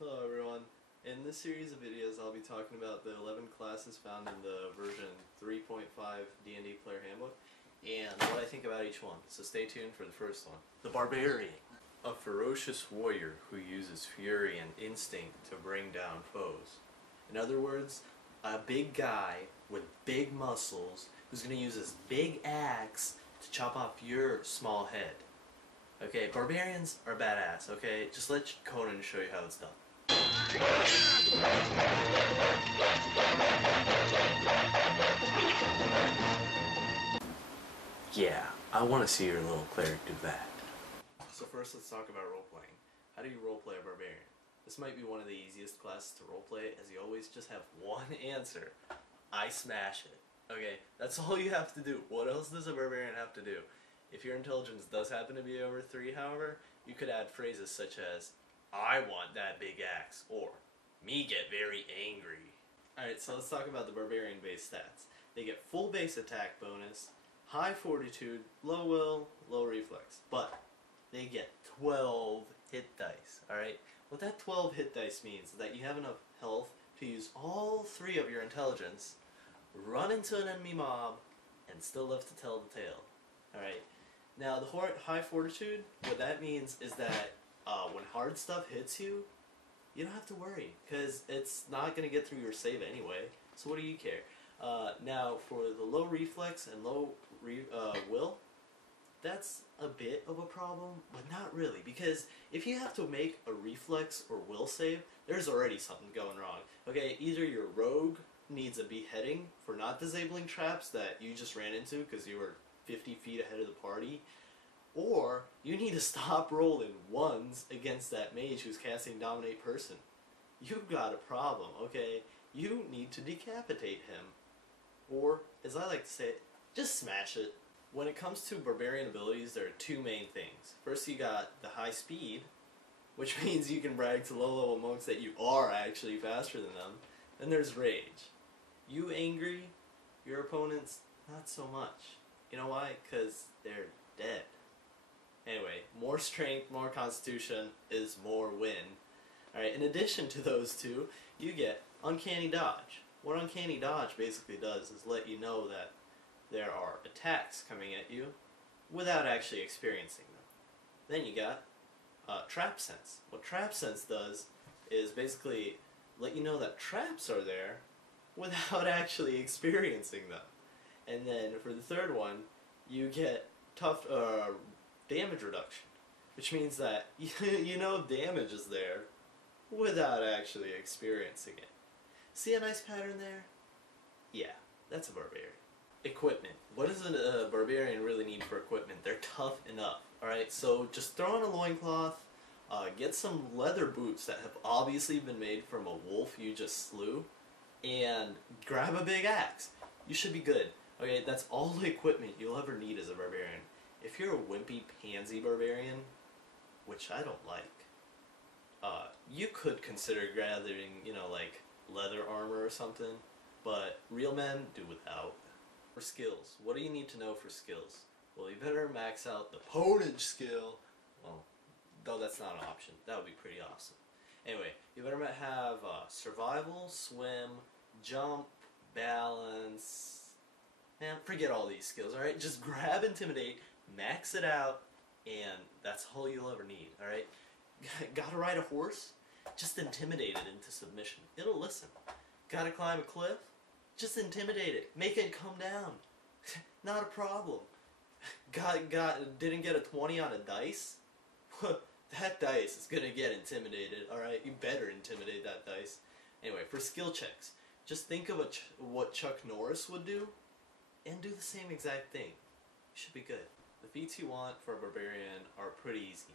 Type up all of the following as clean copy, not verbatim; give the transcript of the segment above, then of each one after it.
Hello everyone. In this series of videos I'll be talking about the 11 classes found in the version 3.5 DnD Player Handbook and what I think about each one. So stay tuned for the first one. The Barbarian. A ferocious warrior who uses fury and instinct to bring down foes. In other words, a big guy with big muscles who's going to use his big axe to chop off your small head. Okay, barbarians are badass, okay? Just let Conan show you how it's done. Yeah, I want to see your little cleric do that. So first let's talk about role-playing. How do you role-play a barbarian? This might be one of the easiest classes to role-play, as you always just have one answer. I smash it. Okay, that's all you have to do. What else does a barbarian have to do? If your intelligence does happen to be over 3, however, you could add phrases such as, I want that big axe, or me get very angry. Alright, so let's talk about the barbarian base stats. They get full base attack bonus, high fortitude, low will, low reflex, but they get 12 hit dice, alright? What that 12 hit dice means is that you have enough health to use all 3 of your intelligence, run into an enemy mob, and still live to tell the tale. Alright, now the high fortitude, what that means is that when hard stuff hits you, you don't have to worry, because it's not going to get through your save anyway, so what do you care? Now for the low reflex and low will, that's a bit of a problem, but not really, because if you have to make a reflex or will save, there's already something going wrong. Okay, either your rogue needs a beheading for not disabling traps that you just ran into because you were 50 feet ahead of the party, or you need to stop rolling 1s against that mage who's casting Dominate Person. You've got a problem, okay? You need to decapitate him. Or, as I like to say, just smash it. When it comes to barbarian abilities, there are 2 main things. First, you got the high speed, which means you can brag to low-level monks that you are actually faster than them. Then there's rage. You angry, your opponents, not so much. You know why? Because they're dead. Anyway, more strength, more constitution is more win. Alright, in addition to those 2, you get Uncanny Dodge. What Uncanny Dodge basically does is let you know that there are attacks coming at you without actually experiencing them. Then you got Trap Sense. What Trap Sense does is basically let you know that traps are there without actually experiencing them. And then for the third one, you get tough damage reduction, which means that you know damage is there without actually experiencing it. See a nice pattern there? Yeah, that's a barbarian. Equipment. What does a barbarian really need for equipment? They're tough enough, alright? So just throw on a loincloth, get some leather boots that have obviously been made from a wolf you just slew, and grab a big axe. You should be good. Okay, that's all the equipment you'll ever need as a barbarian. If you're a wimpy pansy barbarian, which I don't like, you could consider gathering, you know, like leather armor or something, but real men do without. For skills, what do you need to know for skills? Well, you better max out the ponage skill. Well, though that's not an option. That would be pretty awesome. Anyway, you better have survival, swim, jump, balance. Man, forget all these skills, alright? Just grab Intimidate, max it out, and that's all you'll ever need, alright? Gotta ride a horse? Just intimidate it into submission. It'll listen. Gotta climb a cliff? Just intimidate it. Make it come down. Not a problem. Didn't get a 20 on a dice? That dice is gonna get intimidated, alright? You better intimidate that dice. Anyway, for skill checks, just think of what Chuck Norris would do, and do the same exact thing. You should be good. The feats you want for a barbarian are pretty easy.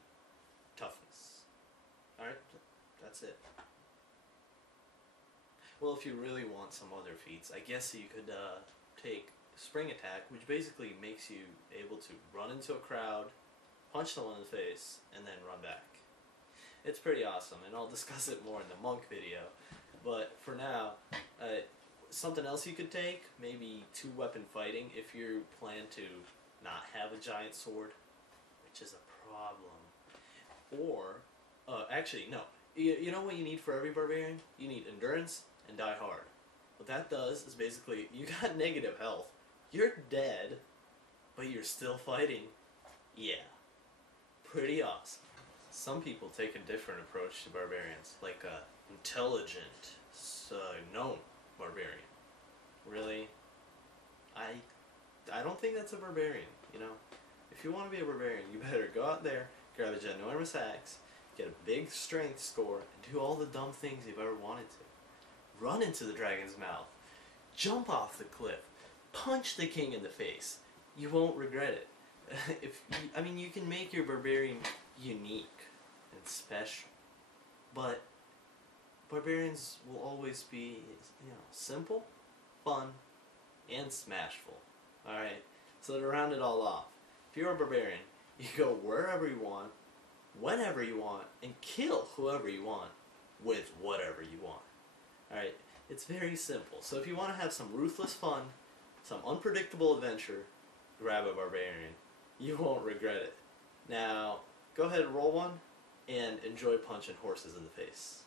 Toughness. Alright, that's it. Well, if you really want some other feats, I guess you could take Spring Attack, which basically makes you able to run into a crowd, punch someone in the face, and then run back. It's pretty awesome, and I'll discuss it more in the monk video. But for now, something else you could take, maybe 2-weapon fighting if you plan to not have a giant sword, which is a problem. Or, actually, no, You know what you need for every barbarian? You need endurance and die hard. What that does is basically, you got negative health, you're dead, but you're still fighting. Yeah. Pretty awesome. Some people take a different approach to barbarians, like a intelligent, known barbarian. Really? I don't think that's a barbarian, you know? If you want to be a barbarian, you better go out there, grab a ginormous axe, get a big strength score, and do all the dumb things you've ever wanted to. Run into the dragon's mouth, jump off the cliff, punch the king in the face. You won't regret it. You can make your barbarian unique and special, but barbarians will always be, simple, fun, and smashful. Alright, so to round it all off, if you're a barbarian, you go wherever you want, whenever you want, and kill whoever you want, with whatever you want. Alright, it's very simple. So if you want to have some ruthless fun, some unpredictable adventure, grab a barbarian. You won't regret it. Now, go ahead and roll one, and enjoy punching horses in the face.